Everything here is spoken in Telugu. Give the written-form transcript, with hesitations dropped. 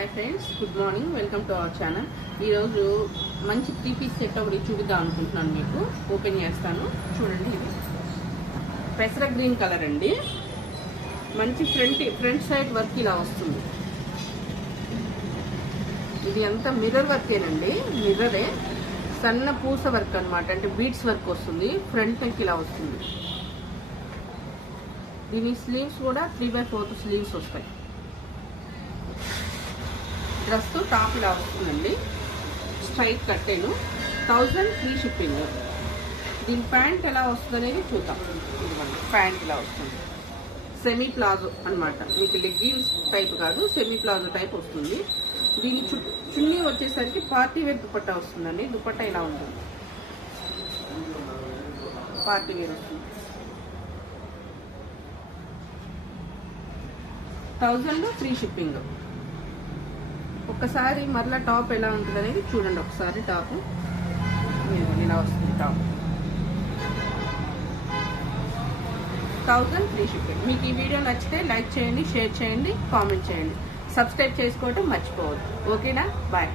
Hi friends, good morning. Welcome to our channel. ఈరోజు మంచి 3-పీస్ సెట్ ఒకటి చూపిద్దాం అనుకుంటున్నాను. మీకు ఓపెన్ చేస్తాను, చూడండి. ఇది పెసర గ్రీన్ కలర్ అండి. మంచి ఫ్రంట్ సైడ్ వర్క్ ఇలా వస్తుంది. ఇది అంతా మిర్రర్ వర్కేనండి, మిర్రరే. సన్న పూస వర్క్ అనమాట, అంటే బీడ్స్ వర్క్ వస్తుంది. ఫ్రంట్ నెక్ ఇలా వస్తుంది. దీని స్లీవ్స్ కూడా 3/4 స్లీవ్స్ వస్తాయి. డ్రెస్ టాప్ ఇలా వస్తుందండి, స్ట్రైట్ కట్టేను. 1000 free shipping. దీని ప్యాంట్ ఎలా వస్తుంది అనేది చూద్దాం. ప్యాంట్ ఇలా వస్తుంది, సెమీ ప్లాజో అనమాట. మీకు లెగ్గిన్స్ టైప్ కాదు, సెమీ ప్లాజో టైప్ వస్తుంది. దీని చున్నీ వచ్చేసరికి పార్టీ వేర్ దుపట్టా వస్తుందండి. దుపట్టా ఇలా ఉంటుంది, పార్టీ వేర్ వస్తుంది. 1000 ఫ్రీ షిప్పింగ్. ఒక్కసారి మరలా టాప్ ఎలా ఉంటుంది అనేది చూడండి. ఒకసారి టాప్ ఇలా వస్తుంది. Top 1000 free shipping. మీకు ఈ వీడియో నచ్చితే లైక్ చేయండి, షేర్ చేయండి, కామెంట్ చేయండి. సబ్స్క్రైబ్ చేసుకోవడం మర్చిపోవద్దు. ఓకేనా? బాయ్.